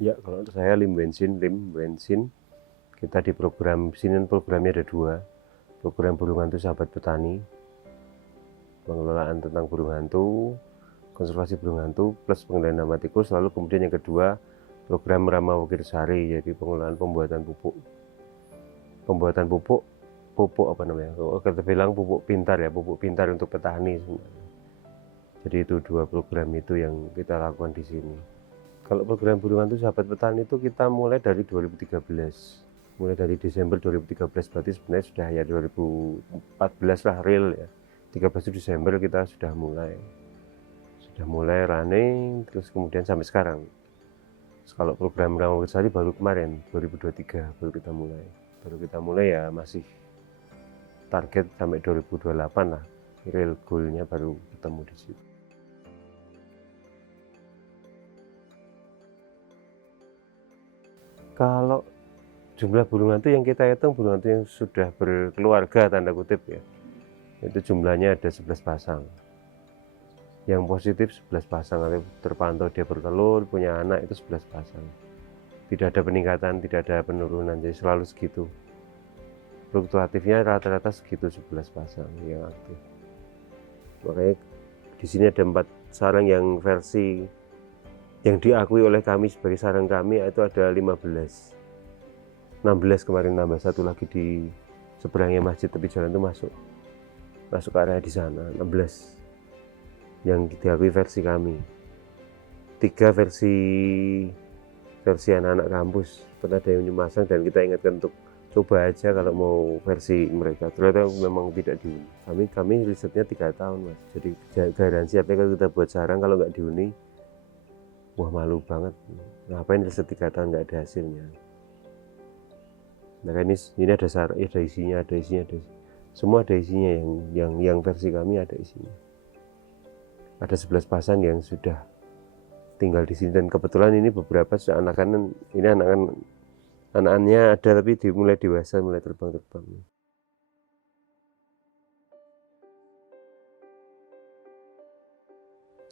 Ya, kalau untuk saya lim bensin kita di program sini programnya ada 2. Program burung hantu sahabat petani, pengelolaan tentang burung hantu, konservasi burung hantu plus pengendalian hama tikus. Lalu kemudian yang kedua program Rama Wikirsari, jadi pengelolaan pembuatan pupuk apa namanya, kita bilang pupuk pintar ya, pupuk pintar untuk petani sebenarnya. Jadi itu 2 program itu yang kita lakukan di sini. Kalau program burung hantu sahabat petani itu kita mulai dari 2013, mulai dari Desember 2013, berarti sebenarnya sudah ya 2014 lah real ya. 13 Desember kita sudah mulai running, terus kemudian sampai sekarang. Terus kalau program Rama Wikirsari baru kemarin 2023 baru kita mulai ya, masih target sampai 2028 lah, real goalnya baru ketemu di situ. Kalau jumlah burung hantu yang kita hitung, burung hantu yang sudah berkeluarga tanda kutip ya, itu jumlahnya ada 11 pasang. Yang positif 11 pasang, atau terpantau dia bertelur, punya anak, itu 11 pasang. Tidak ada peningkatan, tidak ada penurunan, jadi selalu segitu. Fluktuatifnya rata-rata segitu, 11 pasang yang aktif. Makanya di sini ada 4 sarang yang versi yang diakui oleh kami sebagai sarang kami, itu ada 15. 16 kemarin, nambah 1 lagi di seberangnya masjid tepi jalan itu masuk ke area di sana. 16 yang diakui versi kami. 3 versi anak-anak kampus pernah ada yang masang, dan kita ingatkan untuk coba aja kalau mau versi mereka. Ternyata memang tidak dihuni. Kami risetnya 3 tahun mas, jadi garansi apa kalau kita buat sarang kalau nggak dihuni, wah malu banget. Ngapain riset 3 tahun nggak ada hasilnya. Nah ini ada sarang, ada isinya. Semua ada isinya, yang versi kami ada isinya. Ada 11 pasang yang sudah tinggal di sini, dan kebetulan ini beberapa anakan, ini anak-anaknya ada tapi mulai dewasa, mulai terbang.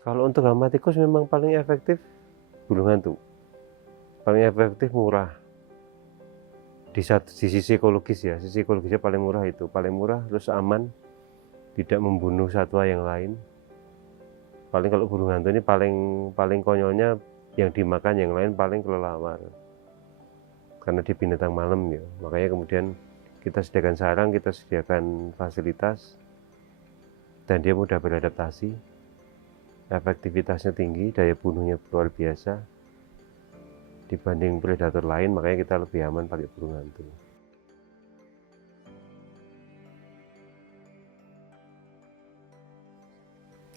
Kalau untuk hama tikus memang paling efektif burung hantu, paling efektif, murah. Di sisi ekologis ya, sisi ekologisnya paling murah, terus aman, tidak membunuh satwa yang lain. Paling kalau burung hantu ini paling konyolnya yang dimakan yang lain paling kelelawar, karena dia binatang malam ya. Makanya kemudian kita sediakan sarang, kita sediakan fasilitas, dan dia mudah beradaptasi, efektivitasnya tinggi, daya bunuhnya luar biasa dibanding predator lain. Makanya kita lebih aman pakai burung hantu.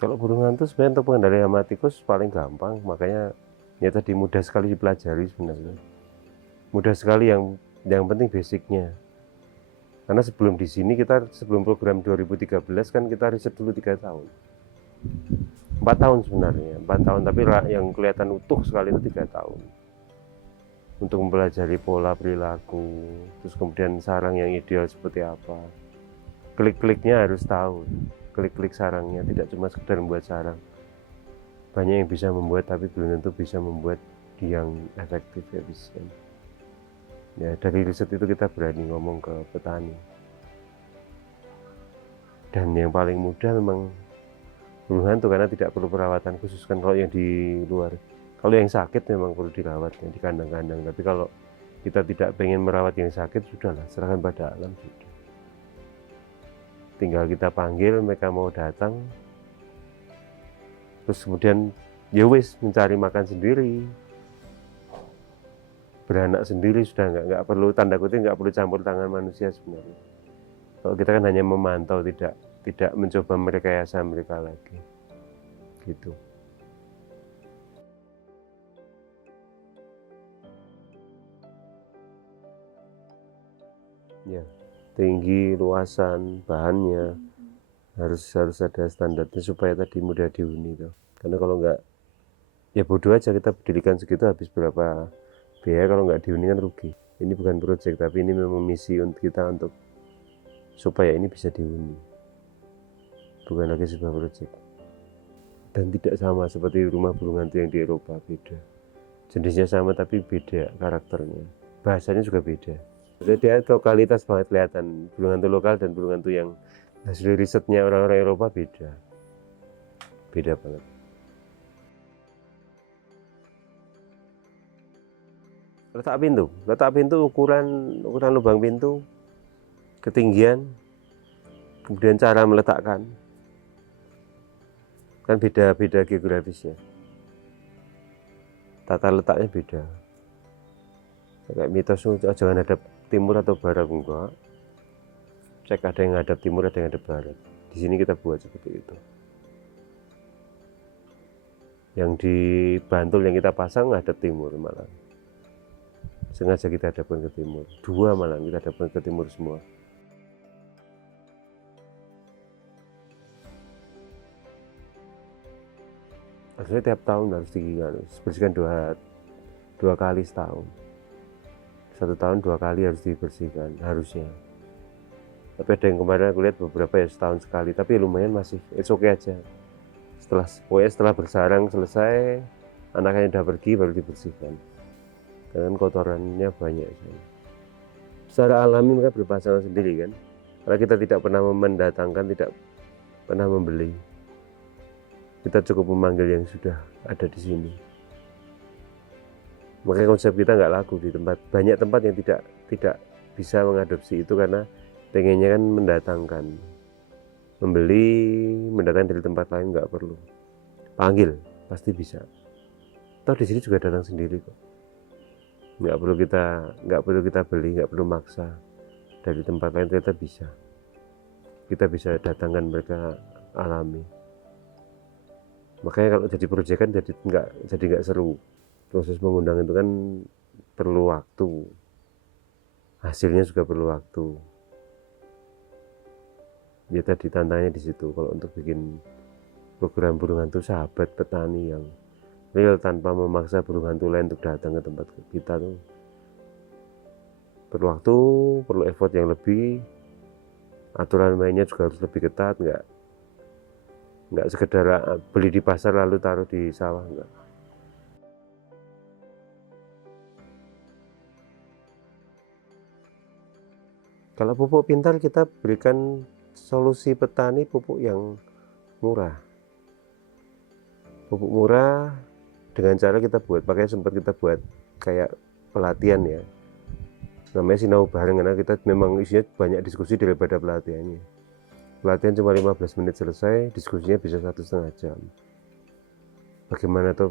Kalau burung hantu sebenarnya untuk pengendalian hama tikus paling gampang, makanya ya tadi mudah sekali dipelajari sebenarnya. Mudah sekali, yang penting basicnya. Karena sebelum di sini sebelum program 2013 kan kita riset dulu 3 tahun. 4 tahun sebenarnya, 4 tahun, tapi yang kelihatan utuh sekali itu 3 tahun. Untuk mempelajari pola perilaku, terus kemudian sarang yang ideal seperti apa. Klik-kliknya harus tahu. Klik-klik sarangnya, tidak cuma sekedar membuat sarang. Banyak yang bisa membuat, tapi belum tentu bisa membuat yang efektif, efisien. Ya, dari riset itu kita berani ngomong ke petani. Dan yang paling mudah memang burung hantu, karena tidak perlu perawatan khusus kan. Kalau yang di luar, kalau yang sakit memang perlu dirawat di kandang-kandang. Tapi kalau kita tidak pengen merawat yang sakit, sudahlah, serahkan pada alam sudah. Tinggal kita panggil, mereka mau datang, terus kemudian ya wis, mencari makan sendiri, beranak sendiri, sudah nggak perlu, tanda kutip, nggak perlu campur tangan manusia sebenarnya. Kalau kita kan hanya memantau, tidak mencoba merekayasa mereka lagi, gitu. Ya, tinggi, luasan, bahannya harus ada standarnya supaya tadi mudah dihuni tuh. Karena kalau nggak, ya bodoh aja kita dirikan segitu, habis berapa biaya kalau nggak dihuni kan rugi. Ini bukan proyek, tapi ini memang misi untuk kita, untuk supaya ini bisa dihuni, bukan lagi sebuah proyek. Dan tidak sama seperti rumah burung hantu yang di Eropa, beda jenisnya sama tapi beda karakternya, bahasanya juga beda. Jadi dia lokalitas banget kelihatan, burung hantu lokal dan burung hantu yang hasil risetnya orang-orang Eropa beda banget. Letak pintu ukuran lubang pintu, ketinggian, kemudian cara meletakkan, kan beda geografisnya, tata letaknya beda. Kayak mitos jangan hadap timur atau barat, enggak, cek ada yang hadap timur ada yang hadap barat. Di sini kita buat seperti itu. Yang di Bantul yang kita pasang hadap timur, malah sengaja kita hadapkan ke timur, dua malah kita hadapkan ke timur semua. Akhirnya tiap tahun harus dibersihkan dua kali setahun. Satu tahun 2 kali harus dibersihkan harusnya. Tapi ada yang kemarin aku lihat beberapa ya setahun sekali, tapi lumayan masih oke aja. Setelah bersarang selesai, anaknya udah pergi baru dibersihkan. Karena kotorannya banyak. Secara alami mereka berpasangan sendiri kan, karena kita tidak pernah mendatangkan, tidak pernah membeli. Kita cukup memanggil yang sudah ada di sini. Makanya konsep kita nggak laku di banyak tempat yang tidak bisa mengadopsi itu karena pengennya kan mendatangkan dari tempat lain, nggak perlu panggil, pasti bisa. Toh di sini juga datang sendiri kok, nggak perlu kita beli, nggak perlu maksa. Dari tempat lain kita bisa datangkan mereka alami. Makanya kalau jadi proyekan jadi nggak seru. Proses mengundang itu kan perlu waktu, hasilnya juga perlu waktu. Ya tadi tantangannya di situ. Kalau untuk bikin program burung hantu sahabat petani yang real tanpa memaksa burung hantu lain untuk datang ke tempat kita tuh perlu waktu, perlu effort yang lebih. Aturan mainnya juga harus lebih ketat, nggak sekedar beli di pasar lalu taruh di sawah, enggak. Kalau pupuk pintar kita berikan solusi petani pupuk yang murah. Pupuk murah dengan cara kita buat, makanya sempat kita buat kayak pelatihan ya. Namanya sinau bareng karena kita memang isinya banyak diskusi daripada pelatihannya. Pelatihan cuma 15 menit selesai, diskusinya bisa 1,5 jam. Bagaimana tuh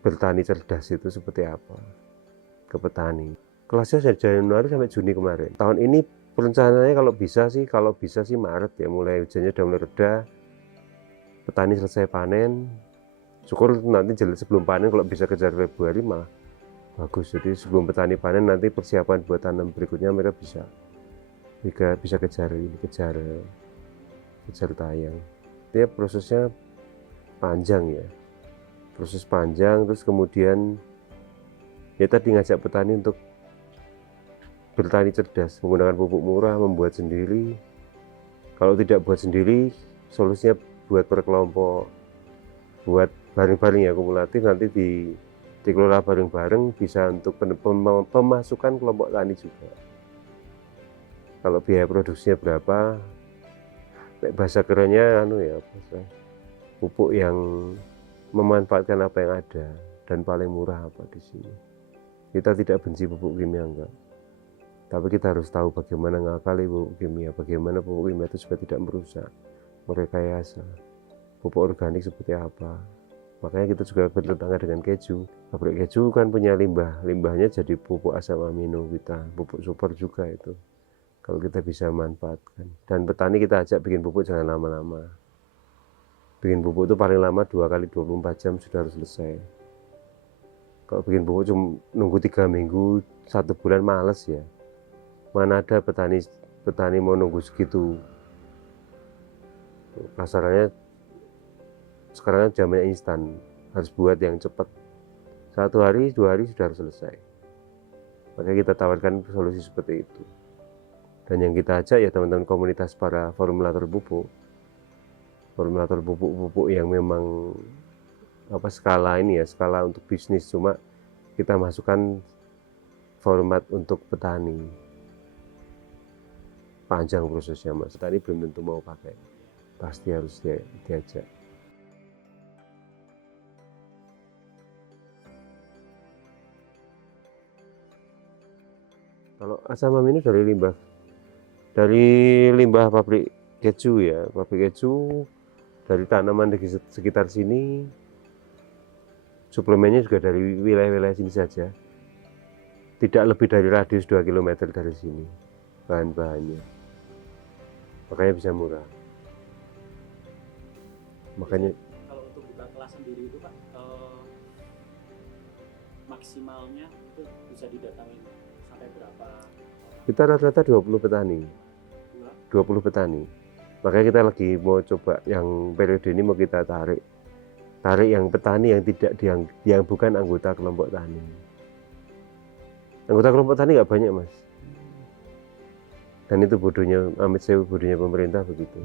bertani cerdas itu seperti apa ke petani. Kelasnya dari Januari sampai Juni kemarin. Tahun ini rencananya kalau bisa sih Maret ya, mulai hujannya udah mulai reda, petani selesai panen, syukur nanti sebelum panen kalau bisa kejar Februari malah bagus. Jadi sebelum petani panen nanti persiapan buat tanam berikutnya mereka bisa kejar tayang. Dia prosesnya panjang ya, terus kemudian ya tadi ngajak petani untuk bertani cerdas, menggunakan pupuk murah, membuat sendiri. Kalau tidak buat sendiri, solusinya buat per kelompok, buat bareng-bareng ya, akumulatif, nanti dikelola bareng-bareng, bisa untuk pemasukan kelompok tani juga. Kalau biaya produksinya berapa, bahasa kerennya pupuk yang memanfaatkan apa yang ada dan paling murah apa di sini. Kita tidak benci pupuk kimia, enggak. Tapi kita harus tahu bagaimana ngakali pupuk kimia, bagaimana pupuk kimia itu supaya tidak merusak, merekayasa. Pupuk organik seperti apa. Makanya kita juga bertentangan dengan keju. Pabrik keju kan punya limbahnya jadi pupuk asam amino kita, pupuk super juga itu. Kalau kita bisa manfaatkan. Dan petani kita ajak bikin pupuk jangan lama-lama. Bikin pupuk itu paling lama 2 kali 24 jam sudah harus selesai. Kalau bikin pupuk cuma nunggu 3 minggu, 1 bulan males ya. Mana ada petani mau nunggu segitu. Kasarannya sekarang zamannya instan, harus buat yang cepat. 1 hari, 2 hari sudah harus selesai. Makanya kita tawarkan solusi seperti itu. Dan yang kita ajak ya teman-teman komunitas para formulator pupuk yang memang skala untuk bisnis, cuma kita masukkan format untuk petani. Panjang prosesnya Mas, petani belum tentu mau pakai, pasti harus diajak. Kalau asam amino dari limbah pabrik keju ya, pabrik keju dari tanaman di sekitar sini, suplemennya juga dari wilayah-wilayah sini saja, tidak lebih dari radius 2 km dari sini bahan-bahannya, makanya bisa murah. Makanya kalau untuk buka kelas sendiri itu Pak, maksimalnya itu bisa didatangi sampai berapa? kita rata-rata 20 petani. 20 petani. Makanya kita lagi mau coba yang periode ini mau kita tarik yang petani yang tidak yang bukan anggota kelompok tani. Anggota kelompok tani nggak banyak Mas. Dan itu bodohnya, amit sewu bodohnya pemerintah begitu.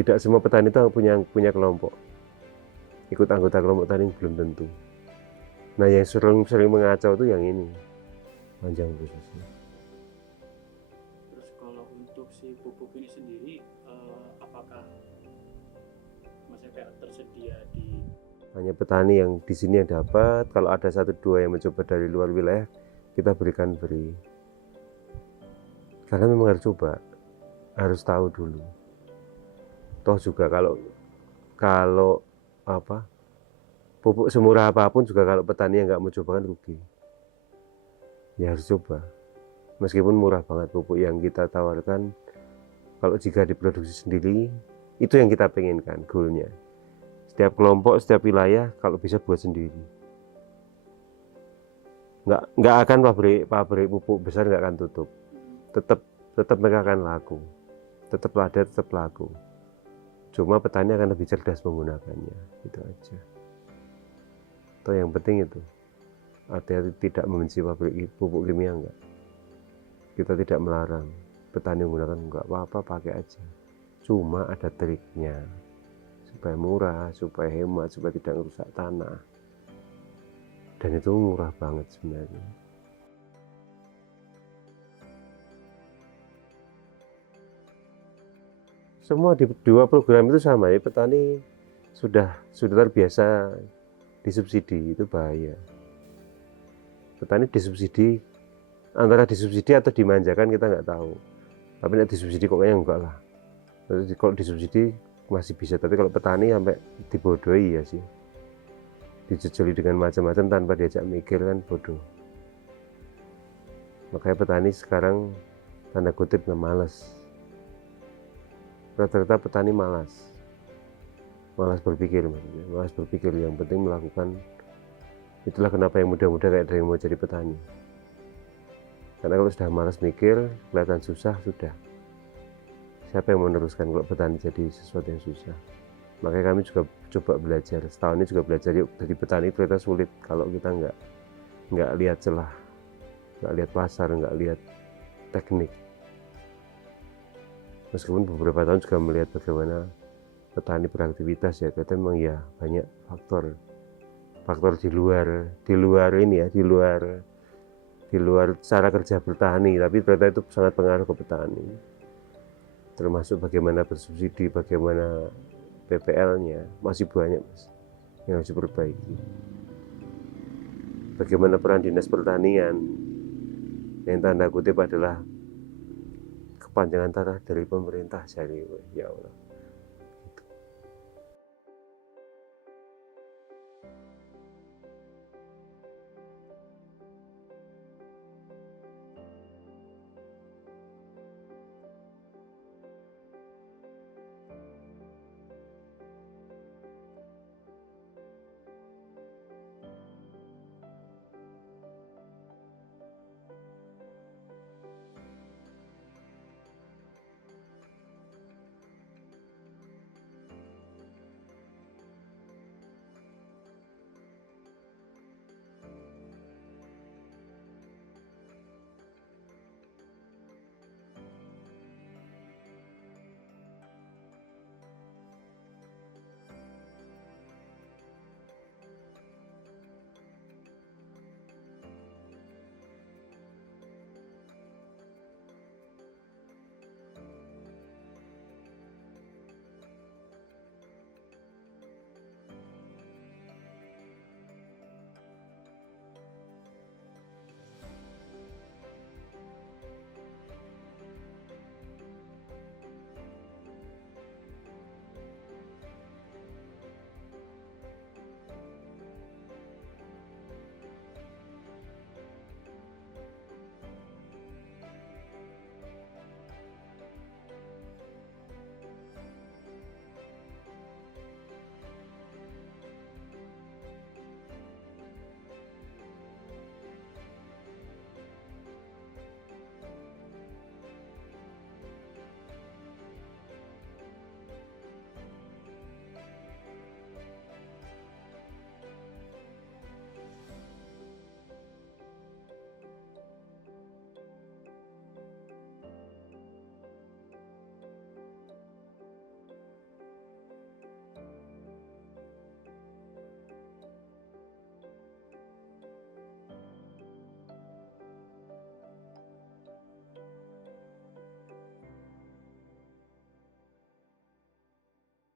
Tidak semua petani itu punya kelompok. Ikut anggota kelompok tani belum tentu. Nah yang sering mengacau itu yang ini, panjang prosesnya. Terus kalau untuk si pupuk ini sendiri, apakah maksudnya kayak tersedia di? Hanya petani yang di sini yang dapat. Kalau ada 1-2 yang mencoba dari luar wilayah, kita berikan free. Karena memang harus coba, harus tahu dulu. Toh juga kalau apa pupuk semurah apapun juga kalau petani yang nggak mau coba kan rugi. Ya harus coba. Meskipun murah banget pupuk yang kita tawarkan, kalau jika diproduksi sendiri, itu yang kita pengenkan, goalnya. Setiap kelompok, setiap wilayah, kalau bisa buat sendiri. Nggak akan pabrik pupuk besar nggak akan tutup. Tetap mereka akan laku. Tetap ada, tetap laku. Cuma petani akan lebih cerdas menggunakannya, itu aja. Atau yang penting itu, hati-hati tidak membenci pabrik pupuk kimia enggak. Kita tidak melarang petani menggunakan, enggak apa-apa, pakai aja. Cuma ada triknya, supaya murah, supaya hemat, supaya tidak merusak tanah. Dan itu murah banget sebenarnya. Semua di 2 program itu sama ya, petani sudah terbiasa disubsidi, itu bahaya. Petani disubsidi, antara disubsidi atau dimanjakan kita nggak tahu. Tapi nek disubsidi kok kayaknya enggak lah. Kalau disubsidi masih bisa, tapi kalau petani sampai dibodohi ya sih. Dijejeli dengan macam-macam tanpa diajak mikir kan bodoh. Makanya petani sekarang tanda kutip malas. Rata-rata petani malas berpikir maksudnya. Malas berpikir, yang penting melakukan. Itulah kenapa yang muda-muda kayak ada yang mau jadi petani. Karena kalau sudah malas mikir, kelihatan susah, sudah. Siapa yang mau meneruskan kalau petani jadi sesuatu yang susah? Makanya kami juga coba belajar, setahun ini juga belajar, yuk jadi petani ternyata sulit kalau kita nggak lihat celah, nggak lihat pasar, nggak lihat teknik. Meskipun beberapa tahun juga melihat bagaimana petani beraktivitas ya, ternyata memang ya banyak faktor di luar ini ya, di luar cara kerja bertani, tapi ternyata itu sangat pengaruh ke petani. Termasuk bagaimana bersubsidi, bagaimana PPL-nya, masih banyak Mas yang harus diperbaiki. Bagaimana peran dinas pertanian, yang tanda kutip adalah kepanjangan tangan dari pemerintah, jadi ya Allah.